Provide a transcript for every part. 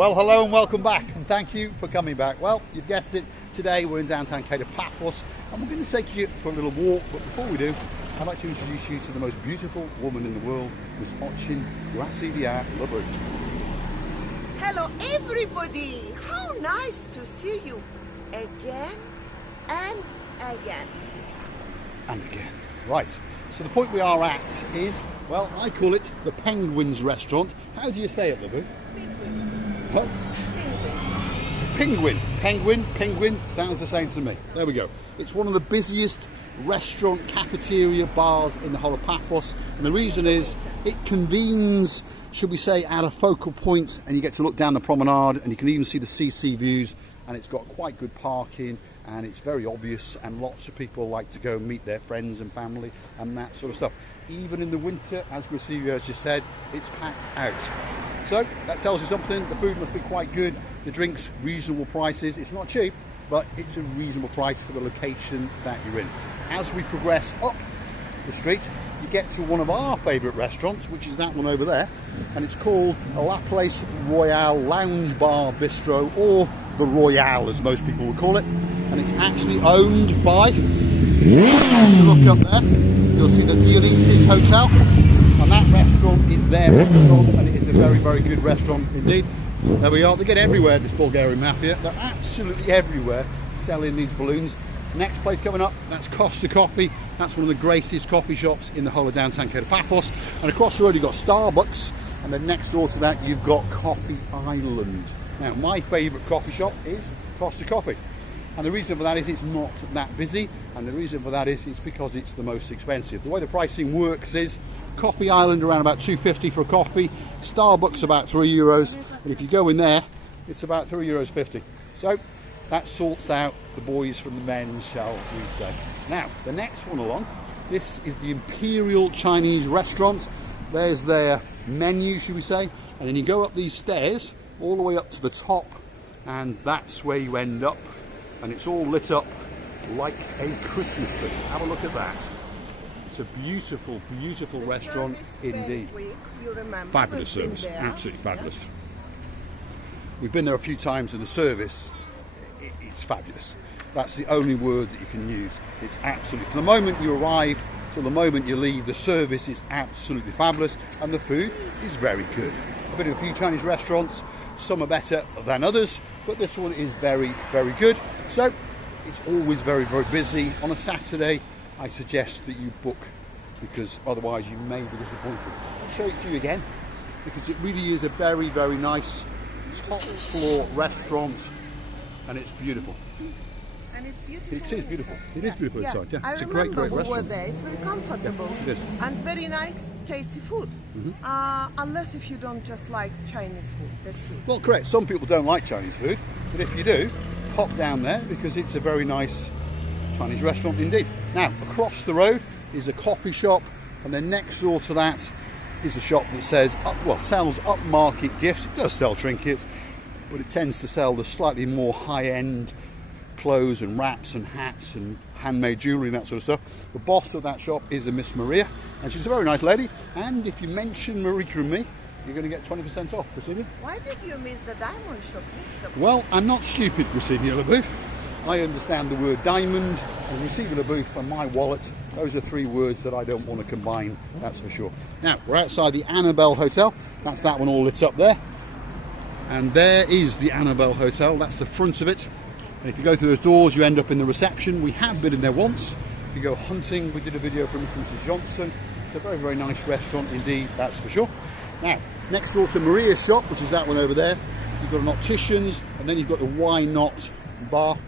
Well, hello and welcome back, and thank you for coming back. Well, you've guessed it, today we're in downtown Kato, Paphos, and we're going to take you for a little walk, but before we do, I'd like to introduce you to the most beautiful woman in the world, Miss Ochin Gracilia Lovers. Hello everybody! How nice to see you again and again. And again. Right, so the point we are at is, well, I call it the Penguins Restaurant. How do you say it, Lovoo? Penguin. What? Penguin. Penguin, sounds the same to me. There we go. It's one of the busiest restaurant, cafeteria, bars in the whole of Paphos, and the reason is it convenes, should we say, at a focal point, and you get to look down the promenade, and you can even see the CC views, and it's got quite good parking, and it's very obvious, and lots of people like to go meet their friends and family and that sort of stuff. Even in the winter, as Gracilia has just said, it's packed out. So that tells you something. The food must be quite good, the drinks reasonable prices. It's not cheap, but it's a reasonable price for the location that you're in. As we progress up the street, you get to one of our favourite restaurants, which is that one over there, and it's called La Place Royale Lounge Bar Bistro, or the Royale as most people would call it, and it's actually owned by, if you look up there, you'll see the Dionysus Hotel, and that restaurant is their restaurant, and it is a very, very good restaurant indeed. There we are. They get everywhere, this Bulgarian mafia. They're absolutely everywhere selling these balloons. Next place coming up, that's Costa Coffee. That's one of the greatest coffee shops in the whole of downtown Kato, Paphos. And across the road you've got Starbucks, and then next door to that you've got Coffee Island. Now, my favourite coffee shop is Costa Coffee. And the reason for that is it's not that busy, and the reason for that is it's because it's the most expensive. The way the pricing works is Coffee Island around about $2.50 for a coffee, Starbucks about €3, and if you go in there, it's about €3.50. So that sorts out the boys from the men, shall we say. Now, the next one along, this is the Imperial Chinese restaurant. There's their menu, should we say, and then you go up these stairs all the way up to the top, and that's where you end up, and it's all lit up like a Christmas tree. Have a look at that. It's a beautiful, beautiful restaurant indeed. Fabulous service, absolutely fabulous. We've been there a few times, and the service, it's fabulous. That's the only word that you can use. It's absolutely, from the moment you arrive till the moment you leave, the service is absolutely fabulous, and the food is very good. I've been to a few Chinese restaurants, some are better than others, but this one is very, very good. So it's always very, very busy. On a Saturday, I suggest that you book, because otherwise you may be disappointed. I'll show it to you again, because it really is a very, very nice top floor restaurant, and it's beautiful. And it's beautiful. It is beautiful. It is beautiful inside. Yeah, it's a great restaurant. We were there. It's very comfortable. Yeah, it is. And very nice, tasty food. Unless if you don't just like Chinese food, that's it. Well, correct. Some people don't like Chinese food, but if you do, pop down there, because it's a very nice Chinese restaurant indeed. Now, across the road is a coffee shop, and then next door to that is a shop that says, sells upmarket gifts. It does sell trinkets, but it tends to sell the slightly more high-end clothes and wraps and hats and handmade jewellery and that sort of stuff. The boss of that shop is a Miss Maria, and she's a very nice lady, and if you mention Marika and me, you're going to get 20% off, Gracilia. Why did you miss the diamond shop, Mr. Well, I'm not stupid, Gracilia LaBouffe. I understand the word diamond and Gracilia LaBouffe and my wallet. Those are three words that I don't want to combine, that's for sure. Now, we're outside the Annabelle Hotel. That's that one all lit up there. And there is the Annabelle Hotel. That's the front of it. And if you go through those doors, you end up in the reception. We have been in there once. If you go hunting, we did a video from Mrs. Johnson. It's a very, very nice restaurant indeed, that's for sure. Now, next door to Maria's shop, which is that one over there, you've got an optician's, and then you've got the Why Not bar,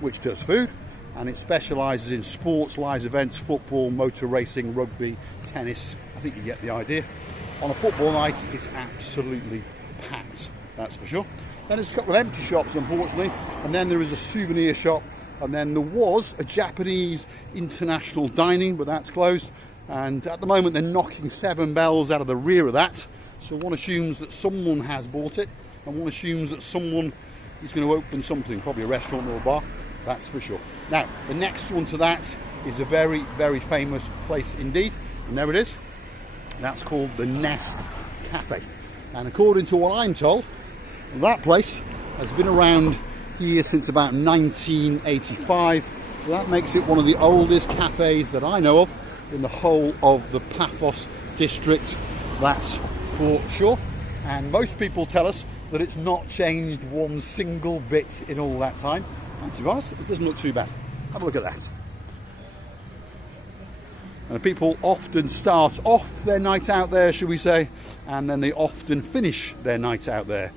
which does food, and it specialises in sports, live events, football, motor racing, rugby, tennis. I think you get the idea. On a football night, it's absolutely packed, that's for sure. Then there's a couple of empty shops, unfortunately, and then there is a souvenir shop, and then there was a Japanese international dining, but that's closed, and at the moment they're knocking 7 bells out of the rear of that, so one assumes that someone has bought it, and one assumes that someone is going to open something, probably a restaurant or a bar, that's for sure. Now, the next one to that is a very, very famous place indeed, and there it is. That's called the Nest Cafe, and according to what I'm told, That place has been around here since about 1985, so that makes it one of the oldest cafes that I know of in the whole of the Paphos district, that's for sure. And most people tell us that it's not changed one single bit in all that time, and to be honest, it doesn't look too bad. Have a look at that. And people often start off their night out there, shall we say, and then they often finish their night out there,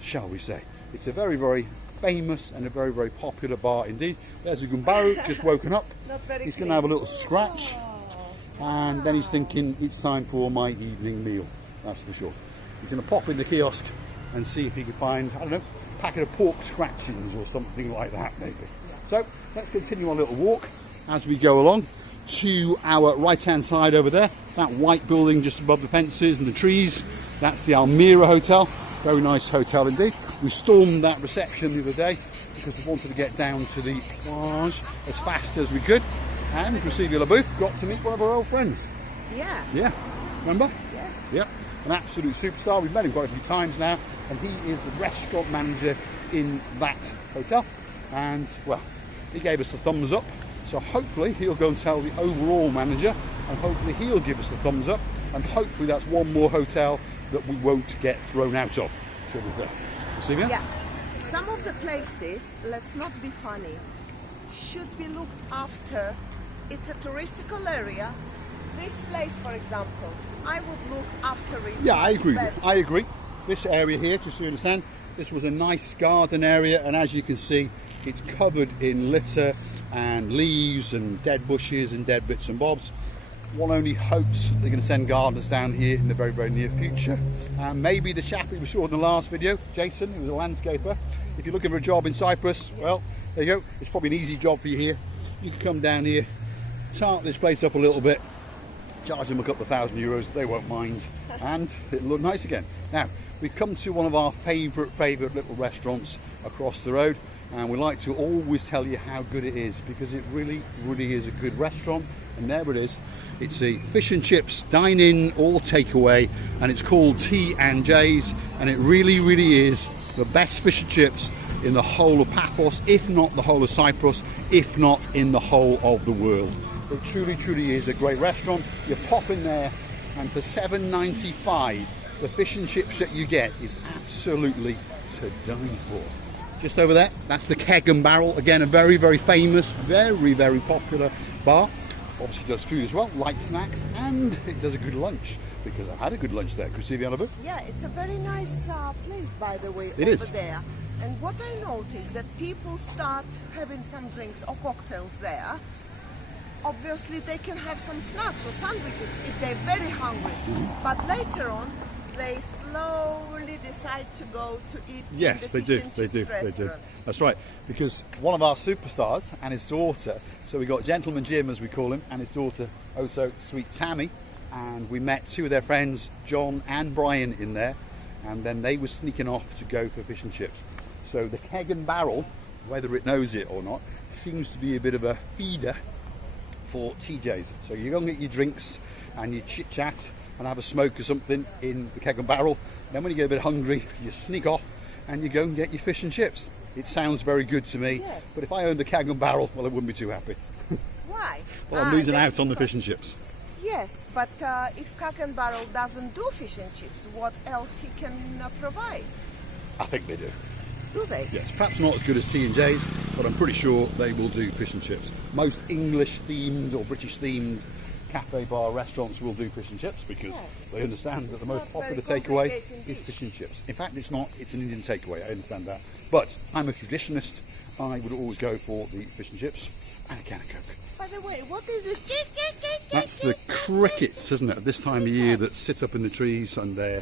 shall we say. It's a very, very famous and a very, very popular bar indeed. There's a gumbaru just woken up. He's going to have a little scratch, and then he's thinking it's time for my evening meal, that's for sure. He's going to pop in the kiosk and see if he can find, I don't know, a packet of pork scratchings or something like that maybe. So let's continue our little walk as we go along to our right hand side over there, that white building just above the fences and the trees. That's the Almeira Hotel, very nice hotel indeed. We stormed that reception the other day because we wanted to get down to the plage as fast as we could, and Cecilia LaBouffe got to meet one of our old friends. Yeah, remember? Yep, an absolute superstar. We've met him quite a few times now, and he is the restaurant manager in that hotel, and well, he gave us the thumbs up. So hopefully he'll go and tell the overall manager, and hopefully he'll give us the thumbs up, and hopefully that's one more hotel that we won't get thrown out of, shall we say. Sylvia? Yeah. Some of the places, let's not be funny, should be looked after. It's a touristical area. This place, for example, I would look after it. Yeah, I agree. I agree. This area here, just so you understand, this was a nice garden area, and as you can see, it's covered in litter and leaves and dead bushes and dead bits and bobs. One only hopes they're going to send gardeners down here in the very, very near future. And maybe the chap we saw in the last video, Jason, who was a landscaper, if you're looking for a job in Cyprus, well, there you go. It's probably an easy job for you here. You can come down here, tart this place up a little bit, charge them a couple of €1,000, they won't mind, and it'll look nice again. Now, we've come to one of our favourite little restaurants across the road, and we like to always tell you how good it is, because it really, really is a good restaurant. And there it is. It's a fish and chips dine-in or takeaway, and it's called T&J's, and it really, really is the best fish and chips in the whole of Paphos, if not the whole of Cyprus, if not in the whole of the world. It truly, truly is a great restaurant. You pop in there, and for $7.95, the fish and chips that you get is absolutely to die for. Just over there, that's the Keg and Barrel. Again, a very, very famous, very, very popular bar. Obviously does food as well, light snacks, and it does a good lunch, because I had a good lunch there. Cecilia LaBouffe? Yeah, it's a very nice place, by the way, over there. And what I noticed, that people start having some drinks or cocktails there. Obviously, they can have some snacks or sandwiches if they're very hungry. But later on, they slowly decide to go to eat. Yes, they do. That's right, because one of our superstars and his daughter, so we got Gentleman Jim, as we call him, and his daughter, oh so sweet Tammy, and we met two of their friends, John and Brian, in there, and then they were sneaking off to go for fish and chips. So the Keg and Barrel, whether it knows it or not, seems to be a bit of a feeder for TJs. So you go and get your drinks and you chit chat and have a smoke or something in the Keg and Barrel. Then when you get a bit hungry, you sneak off and you go and get your fish and chips. It sounds very good to me, yes. But if I owned the Keg and Barrel, well, I wouldn't be too happy. Why? Well, I'm losing out on the fish and chips. Yes, but if Keg and Barrel doesn't do fish and chips, what else he can provide? I think they do. Do they? Yes, perhaps not as good as T&J's, but I'm pretty sure they will do fish and chips. Most English themed or British themed cafe bar restaurants will do fish and chips, because they understand that the most popular takeaway is fish and chips. In fact, it's not, it's an Indian takeaway, I understand that. But I'm a traditionalist, I would always go for the fish and chips and a can of Coke. By the way, what is this? That's the crickets, isn't it, at this time of year, that sit up in the trees and they're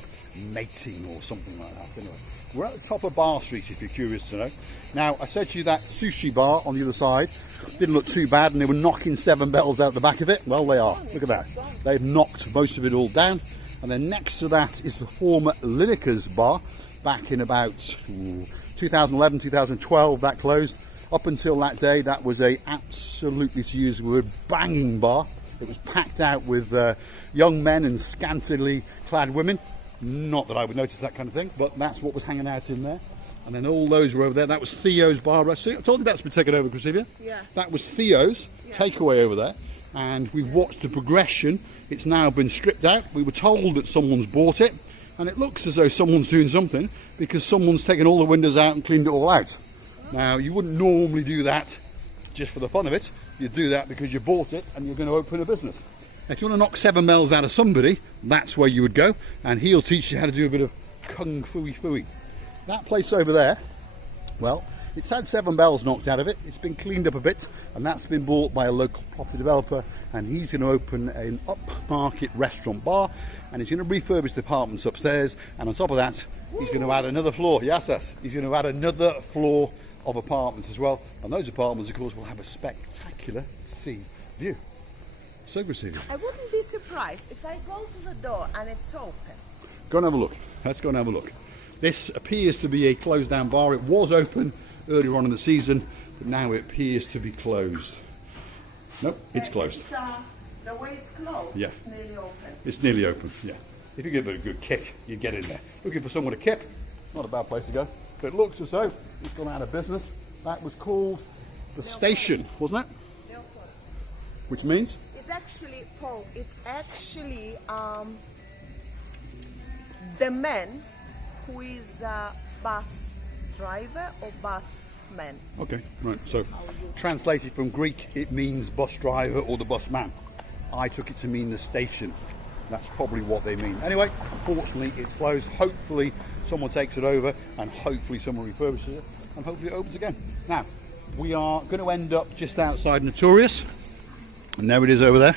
mating or something like that. Anyway, we're at the top of Bar Street, if you're curious to know. Now, I said to you that sushi bar on the other side didn't look too bad, and they were knocking 7 bells out the back of it. Well, they are. Look at that. They've knocked most of it all down. And then next to that is the former Lineker's bar. Back in about 2011, 2012, that closed. Up until that day, that was a absolutely, to use the word, banging bar. It was packed out with young men and scantily clad women. Not that I would notice that kind of thing, but that's what was hanging out in there. And then all those were over there. That was Theo's bar restaurant. I told you that's been taken over, Crescivia. Yeah. That was Theo's takeaway over there. And we've watched the progression. It's now been stripped out. We were told that someone's bought it. And it looks as though someone's doing something because someone's taken all the windows out and cleaned it all out. Now, you wouldn't normally do that just for the fun of it. You'd do that because you bought it and you're going to open a business. Now, if you want to knock 7 bells out of somebody, that's where you would go. And he'll teach you how to do a bit of kung fu-y. That place over there, well, it's had 7 bells knocked out of it. It's been cleaned up a bit, and that's been bought by a local property developer, and he's going to open an upmarket restaurant bar, and he's going to refurbish the apartments upstairs, and on top of that, he's going to add another floor. Yes, he's going to add another floor of apartments as well, and those apartments, of course, will have a spectacular sea view. So, Crescivia, I wouldn't be surprised if I go to the door and it's open. Go and have a look. Let's go and have a look. This appears to be a closed down bar. It was open earlier on in the season, but now it appears to be closed. Nope, it's closed. The way it's closed, yeah. It's nearly open. It's nearly open, yeah. If you give it a good kick, you get in there. Looking for someone to kick, not a bad place to go. But it looks as though it's gone out of business. That was called the Station, wasn't it? Which means? It's actually, Paul, it's actually the man who is a bus driver or bus man. Okay, right, so translated from Greek, it means bus driver or the bus man. I took it to mean the station. That's probably what they mean. Anyway, fortunately, it's closed. Hopefully, someone takes it over, and hopefully someone refurbishes it, and hopefully it opens again. Now, we are going to end up just outside Notorious, and there it is over there.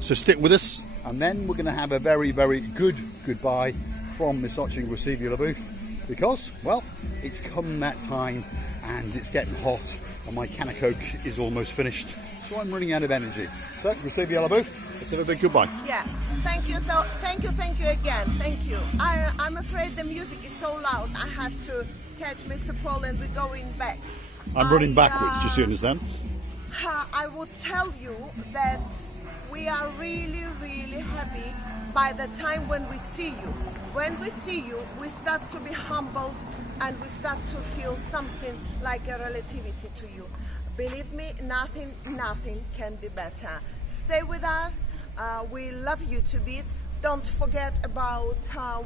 So stick with us, and then we're going to have a very, very good goodbye from Miss Hotching Crescivia LaBouffe, because, well, it's come that time, and it's getting hot, and my can of Coke is almost finished, so I'm running out of energy. So, Crescivia LaBouffe, let's have a big goodbye. Yeah, thank you. So, thank you again. Thank you. I'm afraid the music is so loud. I have to catch Mr. Paul, and we're going back. I'm running backwards, just so you understand. I would tell you that we are really, really happy by the time when we see you. When we see you, we start to be humbled and we start to feel something like a relativity to you. Believe me, nothing can be better. Stay with us. We love you to bits. Don't forget about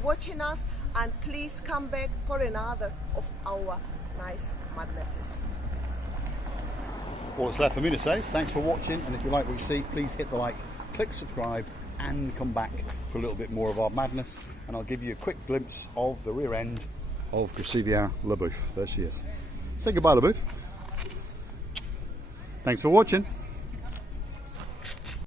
watching us, and please come back for another of our nice madnesses. All that's left for me to say is thanks for watching, and if you like what you see, please hit the like, click subscribe, and come back for a little bit more of our madness, and I'll give you a quick glimpse of the rear end of Crescivia LaBouffe. There she is. Say goodbye, LaBouffe. Thanks for watching.